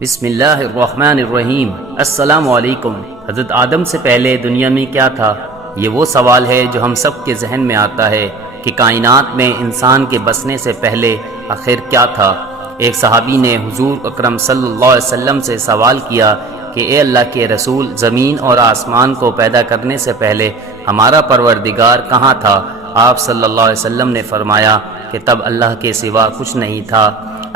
بسم اللہ الرحمن الرحیم۔ السلام علیکم۔ حضرت آدم سے پہلے دنیا میں کیا تھا؟ یہ وہ سوال ہے جو ہم سب کے ذہن میں آتا ہے کہ کائنات میں انسان کے بسنے سے پہلے آخر کیا تھا۔ ایک صحابی نے حضور اکرم صلی اللہ علیہ وسلم سے سوال کیا کہ اے اللہ کے رسول، زمین اور آسمان کو پیدا کرنے سے پہلے ہمارا پروردگار کہاں تھا؟ آپ صلی اللہ علیہ وسلم نے فرمایا کہ تب اللہ کے سوا کچھ نہیں تھا۔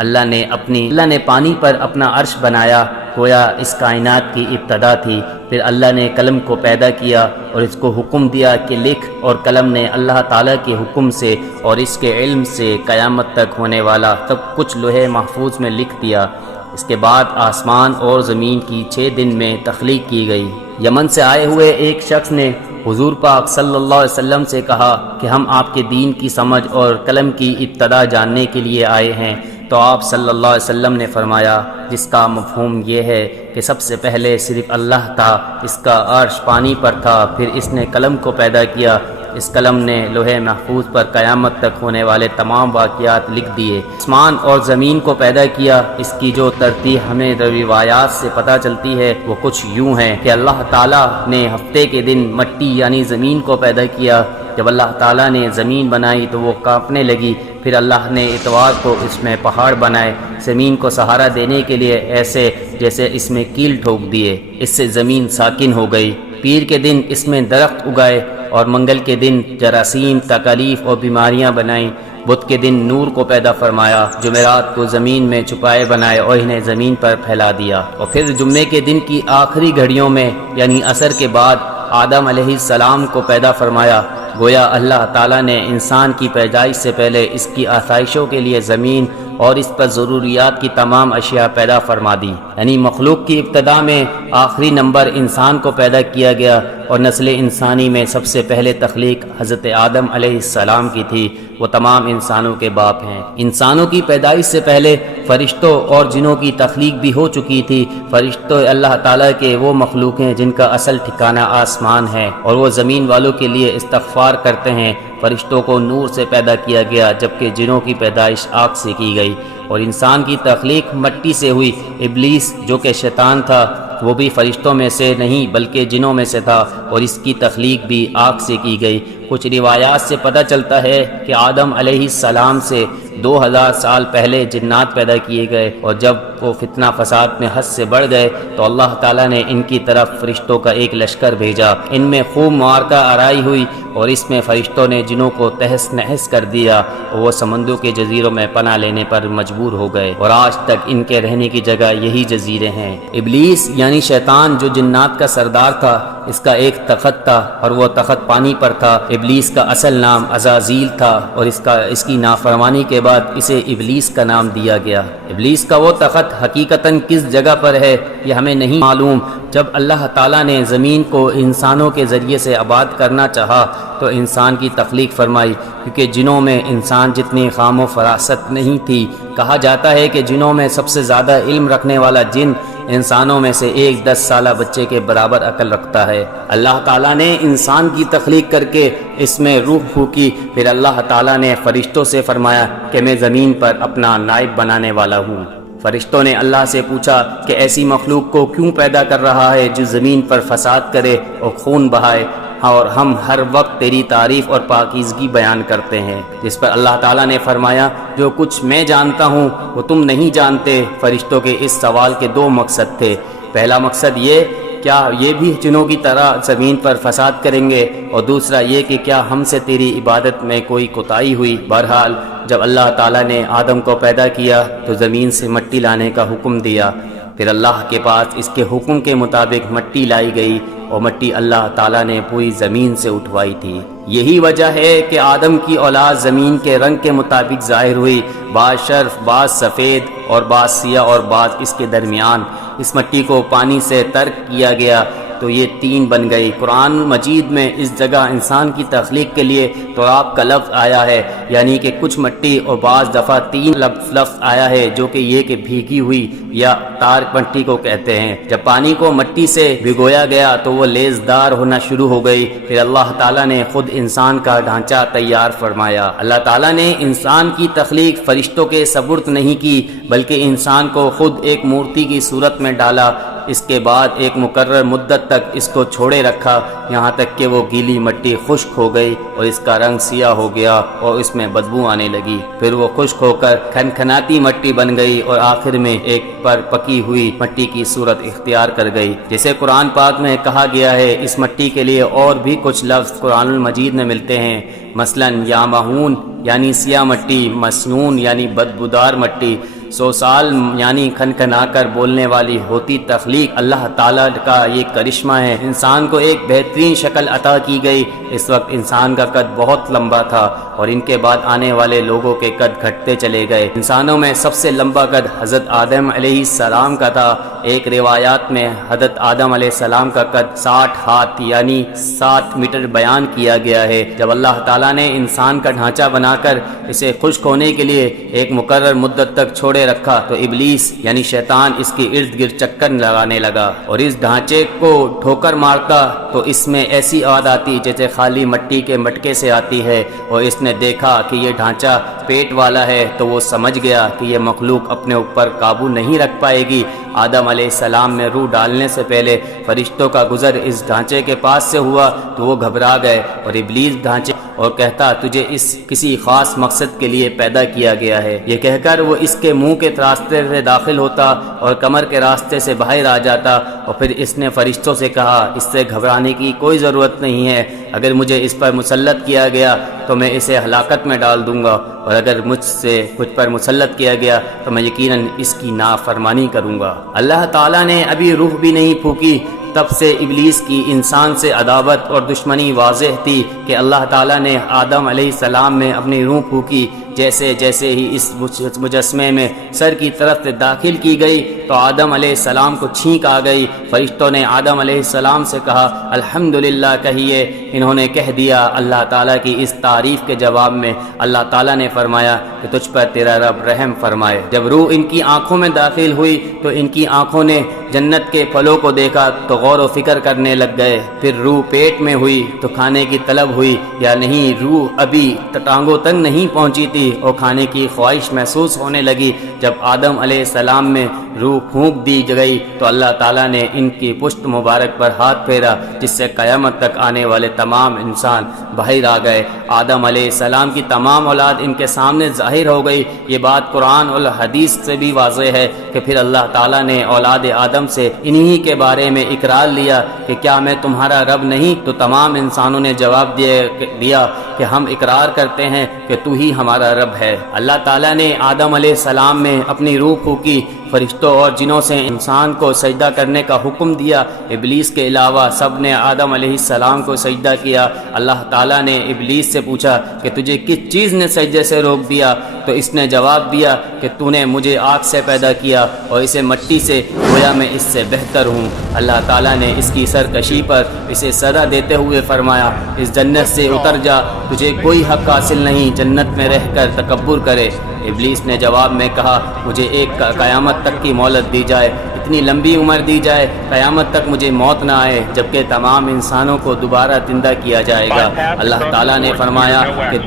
اللہ نے پانی پر اپنا عرش بنایا، گویا اس کائنات کی ابتدا تھی۔ پھر اللہ نے قلم کو پیدا کیا اور اس کو حکم دیا کہ لکھ، اور قلم نے اللہ تعالیٰ کے حکم سے اور اس کے علم سے قیامت تک ہونے والا سب کچھ لوح محفوظ میں لکھ دیا۔ اس کے بعد آسمان اور زمین کی 6 دن میں تخلیق کی گئی۔ یمن سے آئے ہوئے ایک شخص نے حضور پاک صلی اللہ علیہ وسلم سے کہا کہ ہم آپ کے دین کی سمجھ اور قلم کی ابتدا جاننے کے لیے آئے ہیں۔ تو آپ صلی اللہ علیہ وسلم نے فرمایا، جس کا مفہوم یہ ہے کہ سب سے پہلے صرف اللہ تھا، اس کا عرش پانی پر تھا، پھر اس نے قلم کو پیدا کیا، اس قلم نے لوح محفوظ پر قیامت تک ہونے والے تمام واقعات لکھ دیے۔ آسمان اور زمین کو پیدا کیا، اس کی جو ترتیب ہمیں روایات سے پتہ چلتی ہے وہ کچھ یوں ہے کہ اللہ تعالیٰ نے ہفتے کے دن مٹی یعنی زمین کو پیدا کیا۔ جب اللہ تعالیٰ نے زمین بنائی تو وہ کانپنے لگی، پھر اللہ نے اتوار کو اس میں پہاڑ بنائے، زمین کو سہارا دینے کے لیے ایسے جیسے اس میں کیل ٹھوک دیے، اس سے زمین ساکن ہو گئی۔ پیر کے دن اس میں درخت اگائے اور منگل کے دن جراثیم، تکالیف اور بیماریاں بنائیں۔ بدھ کے دن نور کو پیدا فرمایا، جمعرات کو زمین میں چھپائے بنائے اور انہیں زمین پر پھیلا دیا، اور پھر جمعے کے دن کی آخری گھڑیوں میں یعنی عصر کے بعد آدم علیہ السلام کو پیدا فرمایا۔ گویا اللہ تعالیٰ نے انسان کی پیدائش سے پہلے اس کی آسائشوں کے لیے زمین اور اس پر ضروریات کی تمام اشیاء پیدا فرما دی، یعنی مخلوق کی ابتدا میں آخری نمبر انسان کو پیدا کیا گیا، اور نسل انسانی میں سب سے پہلے تخلیق حضرت آدم علیہ السلام کی تھی۔ وہ تمام انسانوں کے باپ ہیں۔ انسانوں کی پیدائش سے پہلے فرشتوں اور جنوں کی تخلیق بھی ہو چکی تھی۔ فرشتوں اللہ تعالیٰ کے وہ مخلوق ہیں جن کا اصل ٹھکانہ آسمان ہے، اور وہ زمین والوں کے لیے استغفار کرتے ہیں۔ فرشتوں کو نور سے پیدا کیا گیا، جبکہ جنوں کی پیدائش آگ سے کی گئی، اور انسان کی تخلیق مٹی سے ہوئی۔ ابلیس جو کہ شیطان تھا وہ بھی فرشتوں میں سے نہیں بلکہ جنوں میں سے تھا، اور اس کی تخلیق بھی آگ سے کی گئی۔ کچھ روایات سے پتہ چلتا ہے کہ آدم علیہ السلام سے 2000 سال پہلے جنات پیدا کیے گئے، اور جب وہ فتنہ فساد میں حد سے بڑھ گئے تو اللہ تعالیٰ نے ان کی طرف فرشتوں کا ایک لشکر بھیجا۔ ان میں خوب معرکہ آرائی ہوئی، اور اس میں فرشتوں نے جنوں کو تہس نہس کر دیا، اور وہ سمندروں کے جزیروں میں پناہ لینے پر مجبور ہو گئے، اور آج تک ان کے رہنے کی جگہ یہی جزیرے ہیں۔ ابلیس یعنی شیطان جو جنات کا سردار تھا، اس کا ایک تخت تھا، اور وہ تخت پانی پر تھا۔ ابلیس کا اصل نام عزازیل تھا، اور اس کی نافرمانی کے بعد اسے ابلیس کا نام دیا گیا۔ ابلیس کا وہ تخت حقیقتاً کس جگہ پر ہے یہ ہمیں نہیں معلوم۔ جب اللہ تعالیٰ نے زمین کو انسانوں کے ذریعے سے آباد کرنا چاہا تو انسان کی تخلیق فرمائی، کیونکہ جنوں میں انسان جتنی خام و فراست نہیں تھی۔ کہا جاتا ہے کہ جنوں میں سب سے زیادہ علم رکھنے والا جن انسانوں میں سے ایک 10 سالہ بچے کے برابر عقل رکھتا ہے۔ اللہ تعالیٰ نے انسان کی تخلیق کر کے اس میں روح پھونکی، پھر اللہ تعالیٰ نے فرشتوں سے فرمایا کہ میں زمین پر اپنا نائب بنانے والا ہوں۔ فرشتوں نے اللہ سے پوچھا کہ ایسی مخلوق کو کیوں پیدا کر رہا ہے جو زمین پر فساد کرے اور خون بہائے، اور ہم ہر وقت تیری تعریف اور پاکیزگی بیان کرتے ہیں۔ جس پر اللہ تعالیٰ نے فرمایا، جو کچھ میں جانتا ہوں وہ تم نہیں جانتے۔ فرشتوں کے اس سوال کے 2 مقصد تھے۔ پہلا مقصد یہ کیا یہ بھی جنوں کی طرح زمین پر فساد کریں گے، اور دوسرا یہ کہ کیا ہم سے تیری عبادت میں کوئی کوتاہی ہوئی۔ بہرحال جب اللہ تعالیٰ نے آدم کو پیدا کیا تو زمین سے مٹی لانے کا حکم دیا، پھر اللہ کے پاس اس کے حکم کے مطابق مٹی لائی گئی، اور مٹی اللہ تعالیٰ نے پوری زمین سے اٹھوائی تھی۔ یہی وجہ ہے کہ آدم کی اولاد زمین کے رنگ کے مطابق ظاہر ہوئی، بعض شرف، بعض سفید اور بعض سیاہ اور بعض اس کے درمیان۔ اس مٹی کو پانی سے ترک کیا گیا تو یہ 3 بن گئی۔ قرآن مجید میں اس جگہ انسان کی تخلیق کے لیے تراب کا لفظ آیا ہے، یعنی کہ کچھ مٹی، اور بعض دفعہ 3 لفظ آیا ہے جو کہ یہ کہ بھیگی ہوئی یا تار مٹی کو کہتے ہیں۔ جب پانی کو مٹی سے بھگویا گیا تو وہ لیزدار ہونا شروع ہو گئی، پھر اللہ تعالیٰ نے خود انسان کا ڈھانچہ تیار فرمایا۔ اللہ تعالیٰ نے انسان کی تخلیق فرشتوں کے سپرد نہیں کی، بلکہ انسان کو خود ایک مورتی کی صورت میں ڈالا۔ اس کے بعد ایک مقرر مدت تک اس کو چھوڑے رکھا، یہاں تک کہ وہ گیلی مٹی خشک ہو گئی اور اس کا رنگ سیاہ ہو گیا اور اس میں بدبو آنے لگی۔ پھر وہ خشک ہو کر کھنکھناتی مٹی بن گئی اور آخر میں ایک پر پکی ہوئی مٹی کی صورت اختیار کر گئی۔ جیسے قرآن پاک میں کہا گیا ہے، اس مٹی کے لیے اور بھی کچھ لفظ قرآن المجید میں ملتے ہیں، مثلا یا مہون یعنی سیاہ مٹی، مسنون یعنی بدبودار مٹی، 100 سال یعنی کھنکھنا کر بولنے والی ہوتی تخلیق اللہ تعالیٰ کا یہ کرشمہ ہے۔ انسان کو ایک بہترین شکل عطا کی گئی۔ اس وقت انسان کا قد بہت لمبا تھا اور ان کے بعد آنے والے لوگوں کے قد گھٹتے چلے گئے۔ انسانوں میں سب سے لمبا قد حضرت آدم علیہ السلام کا تھا۔ ایک روایات میں حضرت آدم علیہ السلام کا قد 60 ہاتھ یعنی 7 میٹر بیان کیا گیا ہے۔ جب اللہ تعالیٰ نے انسان کا ڈھانچہ بنا کر اسے خشک ہونے کے لیے ایک مقرر مدت تک چھوڑے رکھا تو ابلیس یعنی شیطان اس کے ارد گرد چکر لگانے لگا اور اس ڈھانچے کو ٹھوکر مارتا تو اس میں ایسی آواز آتی جیسے خالی مٹی کے مٹکے سے آتی ہے، اور اس نے دیکھا کہ یہ ڈھانچہ پیٹ والا ہے تو وہ سمجھ گیا کہ یہ مخلوق اپنے اوپر قابو نہیں رکھ پائے گی۔ آدم علیہ السلام میں روح ڈالنے سے پہلے فرشتوں کا گزر اس ڈھانچے کے پاس سے ہوا تو وہ گھبرا گئے اور ابلیس ڈھانچے اور کہتا تجھے اس کسی خاص مقصد کے لیے پیدا کیا گیا ہے، یہ کہہ کر وہ اس کے منہ کے راستے سے داخل ہوتا اور کمر کے راستے سے باہر آ جاتا، اور پھر اس نے فرشتوں سے کہا اس سے گھبرانے کی کوئی ضرورت نہیں ہے، اگر مجھے اس پر مسلط کیا گیا تو میں اسے ہلاکت میں ڈال دوں گا، اور اگر مجھ سے کچھ پر مسلط کیا گیا تو میں یقیناً اس کی نافرمانی کروں گا۔ اللہ تعالیٰ نے ابھی روح بھی نہیں پھونکی تب سے ابلیس کی انسان سے عداوت اور دشمنی واضح تھی کہ اللہ تعالیٰ نے آدم علیہ السلام میں اپنی روح پھونکی۔ جیسے جیسے ہی اس مجسمے میں سر کی طرف سے داخل کی گئی تو آدم علیہ السلام کو چھینک آ گئی۔ فرشتوں نے آدم علیہ السلام سے کہا الحمدللہ کہیے، انہوں نے کہہ دیا۔ اللہ تعالیٰ کی اس تعریف کے جواب میں اللہ تعالیٰ نے فرمایا کہ تجھ پر تیرا رب رحم فرمائے۔ جب روح ان کی آنکھوں میں داخل ہوئی تو ان کی آنکھوں نے جنت کے پھلوں کو دیکھا تو غور و فکر کرنے لگ گئے۔ پھر روح پیٹ میں ہوئی تو کھانے کی طلب ہوئی یا نہیں، روح ابھی ٹانگوں تک نہیں پہنچی تھی اور کھانے کی خواہش محسوس ہونے لگی۔ جب آدم علیہ السلام میں روح پھونک دی گئی تو اللہ تعالیٰ نے ان کی پشت مبارک پر ہاتھ پھیرا، جس سے قیامت تک آنے والے تمام انسان باہر آ گئے۔ آدم علیہ السلام کی تمام اولاد ان کے سامنے ظاہر ہو گئی۔ یہ بات قرآن اور حدیث سے بھی واضح ہے کہ پھر اللہ تعالیٰ نے اولاد آدم سے انہی کے بارے میں اقرار لیا کہ کیا میں تمہارا رب نہیں؟ تو تمام انسانوں نے جواب دیا کہ ہم اقرار کرتے ہیں کہ تو ہی ہمارا رب ہے۔ اللہ تعالیٰ نے آدم علیہ السلام میں اپنی روح پھونکی، فرشتوں اور جنوں سے انسان کو سجدہ کرنے کا حکم دیا۔ ابلیس کے علاوہ سب نے آدم علیہ السلام کو سجدہ کیا۔ اللہ تعالیٰ نے ابلیس سے پوچھا کہ تجھے کس چیز نے سجدے سے روک دیا؟ تو اس نے جواب دیا کہ تو نے مجھے آگ سے پیدا کیا اور اسے مٹی سے، گویا میں اس سے بہتر ہوں۔ اللہ تعالیٰ نے اس کی سرکشی پر اسے سزا دیتے ہوئے فرمایا اس جنت سے اتر جا، تجھے کوئی حق حاصل نہیں جنت میں رہ کر تکبر کرے۔ ابلیس نے جواب میں کہا مجھے ایک قیامت تک کی مہلت دی جائے، اتنی لمبی عمر دی جائے، قیامت تک مجھے موت نہ آئے جبکہ تمام انسانوں کو دوبارہ زندہ کیا جائے گا۔ اللہ تعالیٰ نے فرمایا کہ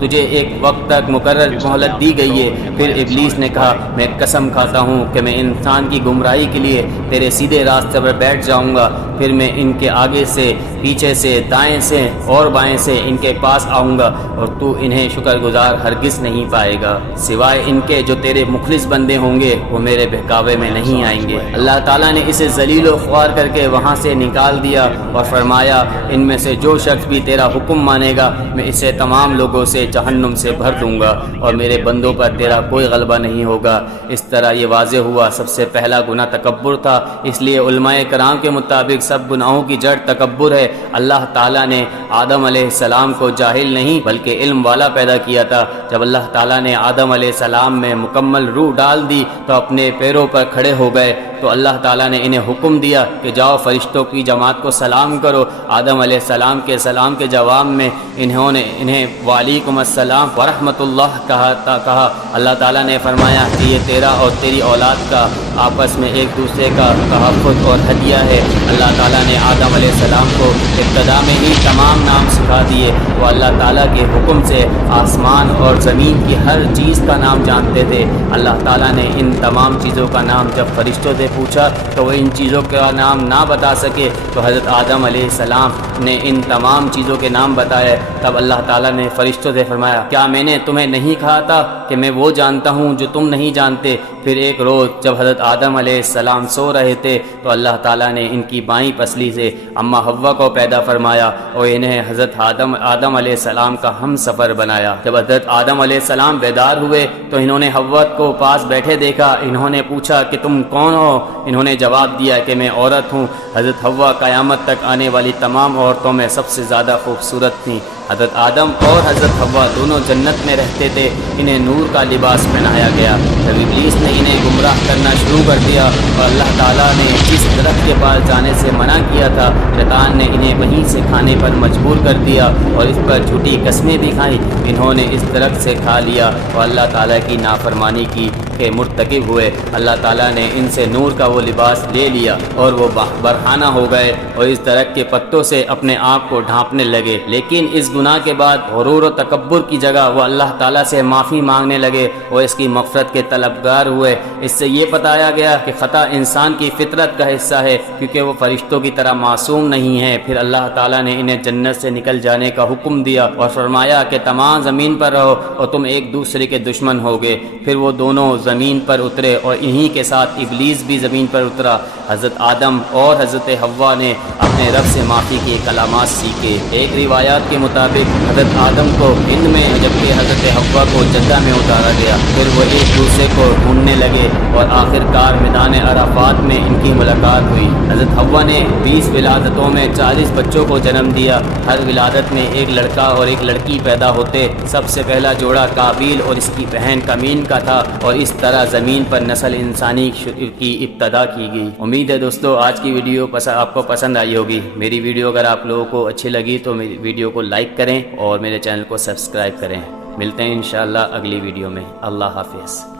تجھے ایک وقت تک مقرر مہلت دی گئی ہے۔ پھر ابلیس نے کہا میں قسم کھاتا ہوں کہ میں انسان کی گمراہی کے لیے تیرے سیدھے راستے پر بیٹھ جاؤں گا، پھر میں ان کے آگے سے، پیچھے سے، دائیں سے اور بائیں سے ان کے پاس آؤں گا اور تو انہیں شکر گزار ہرگز نہیں پائے گا، سوائے ان کے جو تیرے مخلص بندے ہوں گے وہ میرے بہکاوے میں نہیں آئیں گے۔ اللہ تعالیٰ نے اسے ذلیل و خوار کر کے وہاں سے نکال دیا اور فرمایا ان میں سے جو شخص بھی تیرا حکم مانے گا میں اسے تمام لوگوں سے جہنم سے بھر دوں گا اور میرے بندوں پر تیرا کوئی غلبہ نہیں ہوگا۔ اس طرح یہ واضح ہوا سب سے پہلا گناہ تکبر تھا، اس لیے علماء کرام کے مطابق سب گناہوں کی جڑ تکبر ہے۔ اللہ تعالیٰ نے آدم علیہ السلام کو جاہل نہیں بلکہ علم والا پیدا کیا تھا۔ جب اللہ تعالیٰ نے آدم علیہ السلام میں مکمل روح ڈال دی تو اپنے پیروں پر کھڑے ہو گئے تو اللہ تعالیٰ نے انہیں حکم دیا کہ جاؤ فرشتوں کی جماعت کو سلام کرو۔ آدم علیہ السلام کے سلام کے جواب میں انہوں نے انہیں وعلیکم السلام ورحمۃ اللہ کہا۔ اللہ تعالیٰ نے فرمایا کہ یہ تیرا اور تیری اولاد کا آپس میں ایک دوسرے کا تحفظ اور ہدیہ ہے۔ اللہ تعالیٰ نے آدم علیہ السلام کو ابتدا میں ہی تمام نام سکھا دیے۔ وہ اللہ تعالیٰ کے حکم سے آسمان اور زمین کی ہر چیز کا نام جانتے تھے۔ اللہ تعالیٰ نے ان تمام چیزوں کا نام جب فرشتوں سے پوچھا تو وہ ان چیزوں کا نام نہ بتا سکے، تو حضرت آدم علیہ السلام نے ان تمام چیزوں کے نام بتائے۔ تب اللہ تعالیٰ نے فرشتوں سے فرمایا کیا میں نے تمہیں نہیں کہا تھا کہ میں وہ جانتا ہوں جو تم نہیں جانتے؟ پھر ایک روز جب حضرت آدم علیہ السلام سو رہے تھے تو اللہ تعالیٰ نے ان کی بائیں پسلی سے اماں حوا کو پیدا فرمایا اور انہیں حضرت آدم علیہ السلام کا ہم سفر بنایا۔ جب حضرت آدم علیہ السلام بیدار ہوئے تو انہوں نے حوا کو پاس بیٹھے دیکھا۔ انہوں نے پوچھا کہ تم کون ہو؟ انہوں نے جواب دیا کہ میں عورت ہوں۔ حضرت حوا قیامت تک آنے والی تمام عورتوں میں سب سے زیادہ خوبصورت تھیں۔ حضرت آدم اور حضرت حوا دونوں جنت میں رہتے تھے۔ انہیں نور کا لباس پہنایا گیا۔ جب ابلیس نے انہیں گمراہ کرنا شروع کر دیا اور اللہ تعالیٰ نے جس درخت کے پاس جانے سے منع کیا تھا، شیطان نے انہیں وہیں سے کھانے پر مجبور کر دیا اور اس پر جھوٹی قسمیں بھی کھائیں۔ انہوں نے اس درخت سے کھا لیا اور اللہ تعالیٰ کی نافرمانی کی کہ مرتکب ہوئے۔ اللہ تعالیٰ نے ان سے نور کا وہ لباس لے لیا اور وہ برہنہ ہو گئے اور اس درخت کے پتوں سے اپنے آپ کو ڈھانپنے لگے۔ لیکن اس گناہ کے بعد غرور و تکبر کی جگہ وہ اللہ تعالیٰ سے معافی مانگنے لگے اور اس کی مغفرت کے طلبگار ہوئے۔ اس سے یہ بتایا گیا کہ خطا انسان کی فطرت کا حصہ ہے کیونکہ وہ فرشتوں کی طرح معصوم نہیں ہے۔ پھر اللہ تعالیٰ نے انہیں جنت سے نکل جانے کا حکم دیا اور فرمایا کہ تمام زمین پر رہو اور تم ایک دوسرے کے دشمن ہوگے۔ پھر وہ دونوں زمین پر اترے اور انہی کے ساتھ ابلیس بھی زمین پر اترا۔ حضرت آدم اور حضرت حوا نے اپنے رب سے معافی کے کلمات سیکھے۔ ایک روایات کے مطابق حضرت آدم کو ہند میں جبکہ حضرت حوا کو جدہ میں اتارا گیا۔ پھر وہ ایک دوسرے کو ڈھونڈنے لگے اور آخر کار میدان عرفات میں ان کی ملاقات ہوئی۔ حضرت حوا نے 20 ولادتوں میں 40 بچوں کو جنم دیا۔ ہر ولادت میں ایک لڑکا اور ایک لڑکی پیدا ہوتے۔ سب سے پہلا جوڑا قابیل اور اس کی بہن کامین کا تھا اور اس طرح زمین پر نسل انسانی کی ابتدا کی گئی۔ امید ہے دوستو آج کی ویڈیو آپ کو پسند آئی ہوگی۔ میری ویڈیو اگر آپ لوگوں کو اچھی لگی تو میری ویڈیو کو لائک کریں اور میرے چینل کو سبسکرائب کریں۔ ملتے ہیں انشاءاللہ اگلی ویڈیو میں۔ اللہ حافظ۔